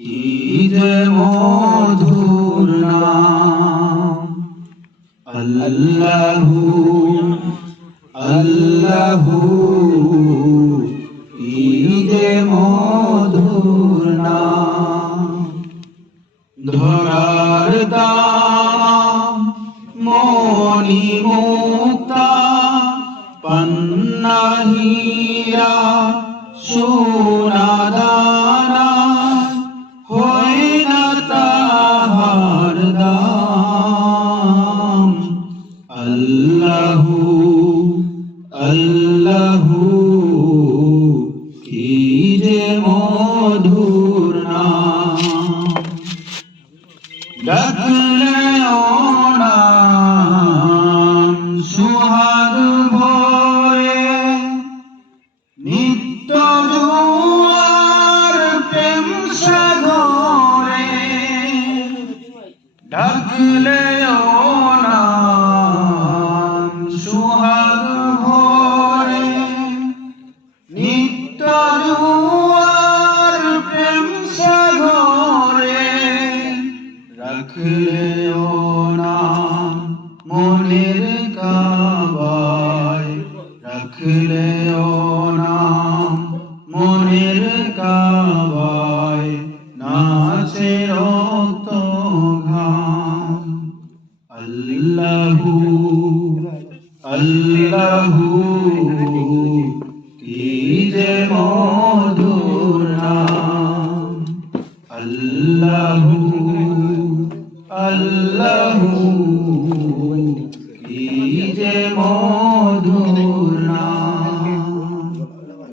কি যে মধুর নাম আল্লাহু আল্লাহু, কি যে মধুর নাম। ধরার দাম মণি মুক্তা পান্না হীরা সোনা দানা, হয় না তাহার দাম। আল্লাহু আল্লাহু, কি যে মধুর নাম। ডাকলে ও নাম সুহাগ ভরে, নিত্য জোয়ার প্রেম সাগরে। ডাকলে ও নাম সুহাগ ভরে, নিত্য জোয়ার প্রেম সাগরে। রাখলে ও নাম মনের কাবায়, রাখলে ও নাম মনের কাবায়, নাচে রক্ত ঘাম। আল্লাহু আল্লাহু, কি যে